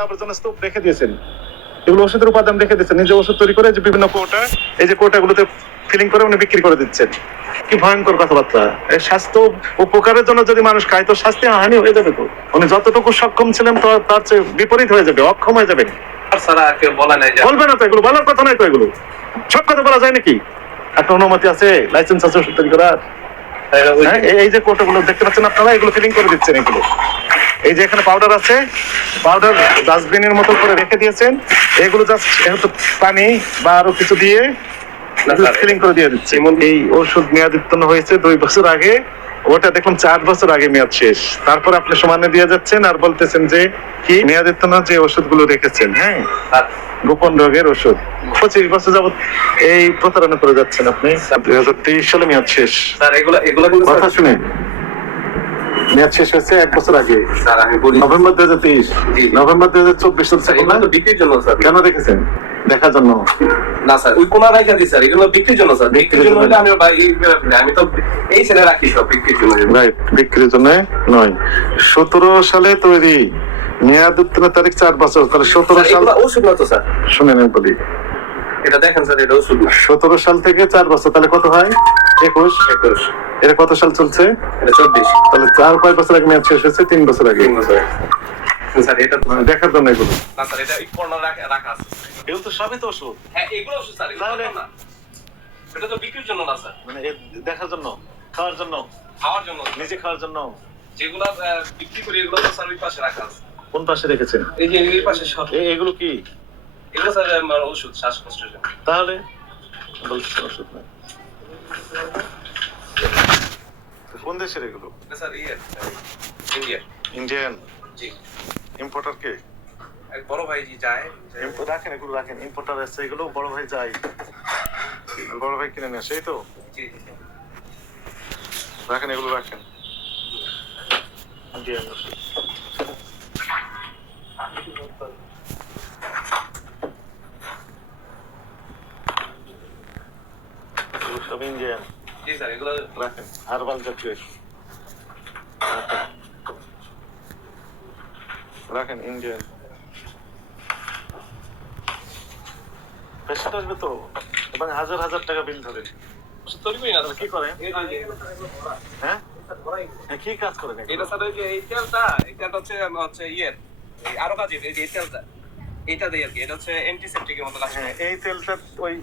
আবর্জনা স্তূপ রেখে দিয়েছেন। এগুলো ওষুধের উপাদান রেখে দিচ্ছেন নিজে ওষুধ তৈরি করে যে বিভিন্ন কোটা এই যে কোটাগুলোতে ফিলিং করে উনি বিক্রি করে দিচ্ছেন। কি ভয়ঙ্কর কথাবার্তা। স্বাস্থ্য উপকারের জন্য যদি মানুষ খায় তো স্বাস্থ্য হানি হয়ে যাবে তো। উনি যতটুকু সক্ষম ছিলেন তার চেয়ে বিপরীত হয়ে যাবে অক্ষম হয়ে যাবে বলবে না তো এগুলো বলার কথা নয় তো এগুলো। সব কথা বলা যায় নাকি? একটা অনুমতি আছে লাইসেন্স আছে ওষুধ তৈরি করার? হ্যাঁ, এই- এই যে কোটাগুলো দেখতে পাচ্ছেন আপনারা এগুলো ফিলিং করে দিচ্ছেন এগুলো। এই যে এখানে পাউডার আছে পাউডার ডাস্টবিনের মতো করে রেখে দিয়েছেন। এগুলো জাস্ট পানি বা আরও কিছু দিয়ে ফিলিং করে দিয়ে দিচ্ছে। এই ওষুধ মেয়াদ উত্তীর্ণ হয়েছে দুই বছর আগে ওটা দেখুন চার বছর আগে মেয়াদ শেষ। তারপর আপনি সমানে দিয়ে যাচ্ছেন আর বলতেছেন যে কি মেয়াদ উত্তীর্ণ যে ওষুধগুলো রেখেছেন হ্যাঁ? গোপন রোগের ওষুধ। পঁচিশ বছর যাবত এই প্রতারণা করে যাচ্ছেন আপনি। দুই হাজার তেইশ সালে মেয়াদ শেষ। স্যার এগুলো এগুলো কথা শুনে। মেয়াদ শেষ হয়েছে এক বছর আগে। নভেম্বর দুই হাজার তেইশ। নভেম্বর দুই হাজার চব্বিশ চলছে বিক্রির জন্য স্যার। কেন রেখেছেন দেখার জন্য। না স্যার ওই কোনা রাখা দিই স্যার এগুলো বিক্রির জন্য স্যার। বিক্রির জন্য আমি আমি তো এই ছেলে রাখি সব বিক্রির জন্য। রাইট বিক্রির জন্য নয়। সতেরো সালে তৈরি। মেয়াদ উত্তীর্ণ তারিখ চার বছর। তাহলে সতেরো সাল ওষুধ না তো স্যার? শুনে নেন বলি। এটা দেখেন স্যার এটা ওষুধ সতেরো সাল থেকে চার বছর তাহলে কত হয়? একুশ? একুশ। এটা কত সাল চলছে? এটা চব্বিশ। তাহলে চার কয় বছর আগে মেয়াদ শেষ হয়েছে তিন বছর আগে। তিন বছর। স্যার এটা তো- মানে দেখার জন্য এগুলো না স্যার এটা কর্নার রাখা রাখা আছে এগুলো তো সবই তো ওষুধ। হ্যাঁ এগুলো ওষুধ স্যার এগুলো না। এটা তো বিক্রির জন্য না স্যার। মানে দেখার জন্য খাওয়ার জন্য। খাওয়ার জন্য নিজে খাওয়ার জন্য। যেগুলো বিক্রি করি এগুলো তো স্যার ওই পাশে রাখা আছে। কোন পাশে রেখেছেন? এই যে এই পাশে সব। এগুলো কি? এগুলো স্যার আমার ওষুধ শ্বাসকষ্টের জন্য। তাহলে? ওষুধ না কোন দেশের এগুলো? স্যার ইয়ে ইন্ডিয়া। ইন্ডিয়ান? জি। ইম্পোর্টার কে? এক বড় ভাই জি যায়। রাখেন এগুলো রাখেন। ইম্পোর্টার আছে এগুলো বড় ভাই যাই বড় ভাই কিনে নিয়ে আসে এই তো? জি। রাখেন এগুলো রাখেন। ইন্ডিয়ান ইন্ডিয়ান জি স্যার এগুলো রাখেন হারবাল জাতীয় রাখেন। ইন্ডিয়ান পেশেন্ট আসবে তো? এবং হাজার হাজার টাকা বিল ধরে ওষুধ তৈরি করি না কি করেন? হ্যাঁ? হ্যাঁ, কি কাজ করেন? এটা স্যার ওই যে এই তেলটা এই তেলটা হচ্ছে হচ্ছে ইয়ের আরও কাজে এই যে এই তেলটা। এটা দেয় আর কি এটা হচ্ছে অ্যান্টিসেপটিকের মতো কাজ হ্যাঁ এই তেলটা ওই